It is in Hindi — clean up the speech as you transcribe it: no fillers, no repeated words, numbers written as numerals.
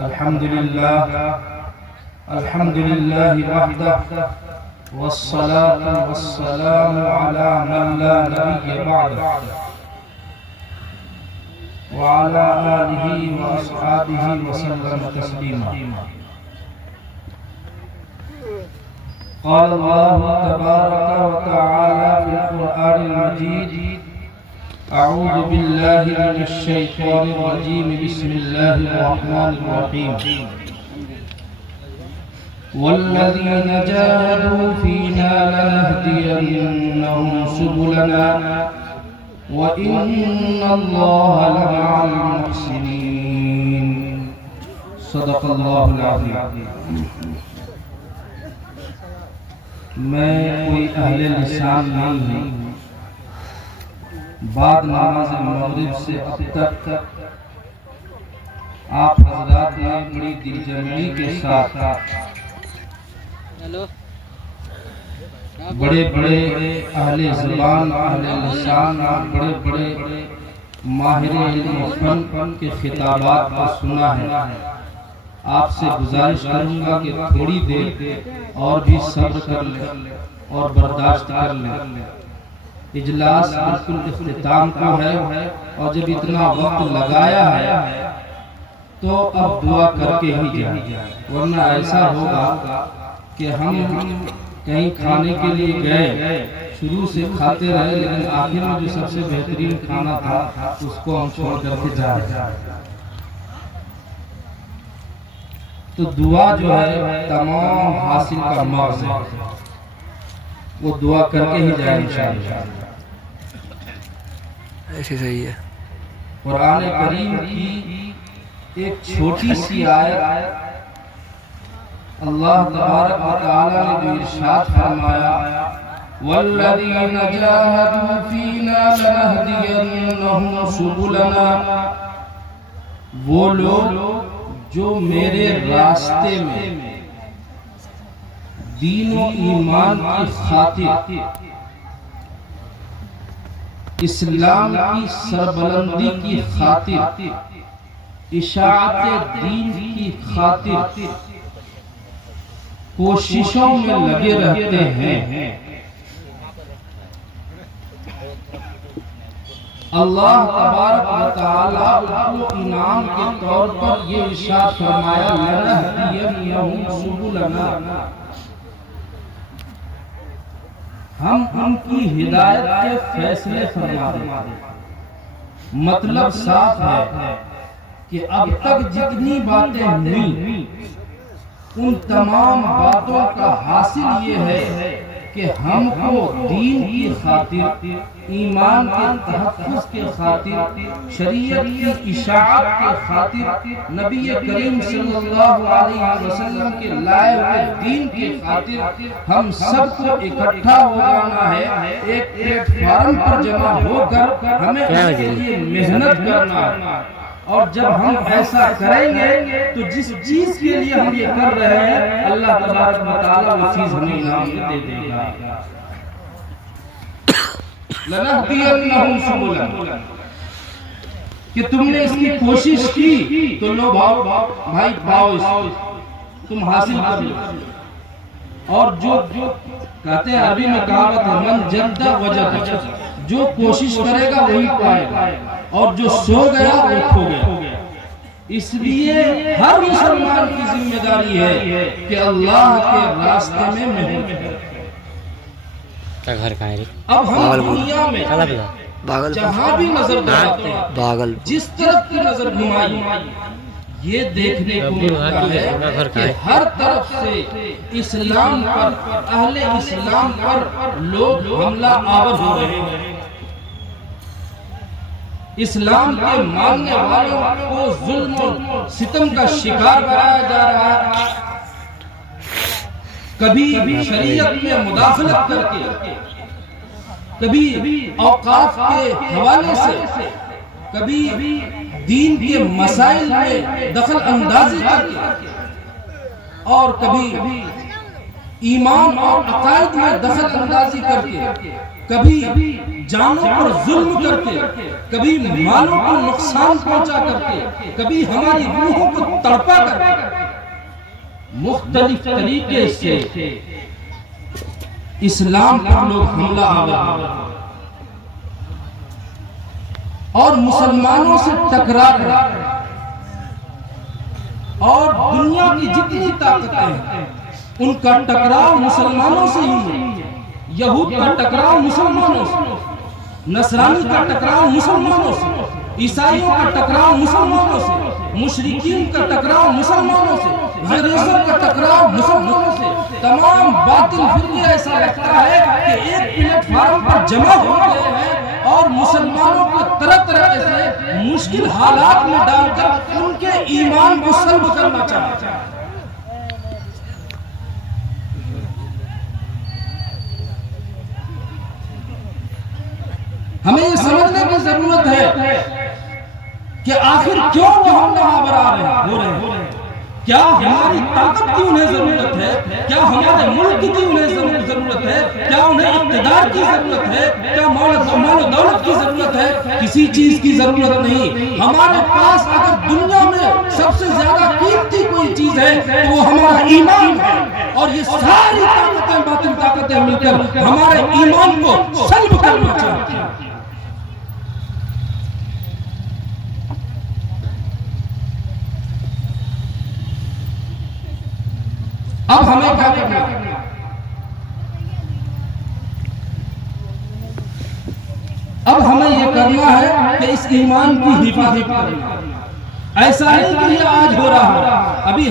अल्हम्दुलिल्लाह वहदह वस्सलातु वस्सलामु अला मन ला नबिय्य बअद व अला आलिहि व अस्हाबिहि वसल्लम तस्लीमा। क़ाल अल्लाहु तबारक व तआला फ़िल क़ुरआनिल मजीद अऊज़ु बिल्लाहि मिनश शैतानिर रजीम बिस्मिल्लाहिर रहमानिर रहीम वल्लज़ीना जाहदू फ़ीना लनहदियन्नहुम सुबुलना व इन्नल्लाहा लमअल मुहसिनीन। सदक़ल्लाहुल अज़ीम। मैं कोई अहले लिसान नहीं हूँ। बाद नमाज मगरिब से अब तक आप हज़रात ने बड़ी दिलजमगी के साथ बड़े बड़े अहले ज़बान, अहले लिसान और बड़े बड़े माहिर इल्म फन के खिताबात को सुना है। आपसे गुजारिश करूँगा कि थोड़ी देर और भी सब्र कर लें और बर्दाश्त कर लें। इजलास बिल्कुल इख्तिताम को है और जब इतना वक्त लगाया है तो अब दुआ करके ही जाए, वरना ऐसा होगा कि हम कहीं खाने के लिए गए, शुरू से खाते रहे, लेकिन आखिर में जो सबसे बेहतरीन खाना था उसको हम छोड़ करके जा रहे। तो दुआ जो है तमाम हासिल का मर्ज़ है, वो दुआ करके ही जाए इंशाअल्लाह। ऐसे सही है। कुरान करीम की एक छोटी सी आयत अल्लाह तबारक व तआला ने जो इरशाद फरमाया, वल्लज़ीना जाहदू फ़ीना लनहदियन्नहुम सुबुलना, वो लोग जो मेरे रास्ते में दीन और ईमान की खातिर, इस्लाम की सरबलंदी की खातिर, इशाअत दीन की खातिर कोशिशों में लगे रहते हैं, अल्लाह तबारक व तआला उनको इनाम के तौर पर ये इरशाद फरमाया, लनहदियन्नहुम सुबुलना, हम उनकी हिदायत के फैसले फरमा दें। मतलब साफ है कि अब तक जितनी बातें हुई उन तमाम बातों का हासिल ये है कि हमको दीन की खातिर, ईमान के तहफ़्फ़ुज़ के खातिर, शरीयत की इशाअत के खातिर, नबी करीम सल्लल्लाहु अलैहि वसल्लम के लाए हुए दीन के खातिर हम सबको इकट्ठा हो जाना है। एक प्लेटफार्म पर जमा होकर हमें इसके लिए मेहनत करना है। और जब हम ऐसा करेंगे तो जिस चीज के लिए हम ये कर रहे हैं, अल्लाह तबारक व तआला वो चीज हमें इनाम में दे देगा। लनहदियन्नहुम सुबुलना, कि तुमने इसकी कोशिश की तो लो भाई पाओ इसको, तुम हासिल कर लो। और जो कहते हैं अरबी में कहावत है, मन जद्दा वजद, जो कोशिश करेगा वही पाएगा, और जो सो गया वो खो गया। इसलिए हर मुसलमान की जिम्मेदारी है कि अल्लाह के रास्ते में मेहनत करे। क्या घर का है? अब हम दुनिया में जहाँ भी नजर दौड़ाते हैं, जिस तरफ की नजर घुमाई, ये देखने को मिलता है कि हर तरफ से इस्लाम पर, अहले इस्लाम पर लोग हमला आवर हो रहे हैं। इस्लाम के मानने वालों को जुल्म और सितम का शिकार बनाया जा रहा है। कभी शरीयत में मुदाखलत करके, कभी औकाफ के हवाले से, कभी दीन के मसाइल में दखल अंदाजी करके, और कभी ईमान और अकायद में दखल अंदाजी करके, कभी जानों पर जुल्म करके, कभी मालों को नुकसान पहुंचा करके, कभी हमारी रूहों को तड़पा करके, मुख्तलिफ तरीके से इस्लाम पर लोग हमला आवर और मुसलमानों से टकरा रहे और दुनिया की जितनी ताकतें हैं उनका टकराव मुसलमानों से ही है। यहूद का टकराव मुसलमानों से, नसरानी का टकराव मुसलमानों से, ईसाइयों का टकराव मुसलमानों से, मुशरिकीन का टकराव मुसलमानों से, गैरों का टकराव मुसलमानों से। तमाम बातिल फिरके ऐसा लगता है कि एक प्लेटफार्म पर जमा हो गए हैं और मुसलमानों को तरह तरह से मुश्किल हालात में डालकर उनके ईमान को सल्ब करना चाहते हैं। हमें ये समझने की जरूरत है कि आखिर क्यों वो हमला आवर आ रहे हैं। क्या हमारी ताकत की उन्हें जरूरत है? क्या हमारे मुल्क की उन्हें जरूरत है? क्या उन्हें इक़्तिदार की जरूरत है? क्या माल दौलत की जरूरत है? किसी चीज की जरूरत नहीं। हमारे पास अगर दुनिया में सबसे ज्यादा कीमती कोई चीज है तो वो हमारा ईमान है। और ये सारी ताकतें, बातिल ताकतें मिलकर हमारे ईमान को सल्ब करना चाहती हैं। अब हमें क्या करना है? अब हमें यह करना है कि इस ईमान की हिफाजत करना। ऐसा नहीं कि ये आज हो रहा है। अभी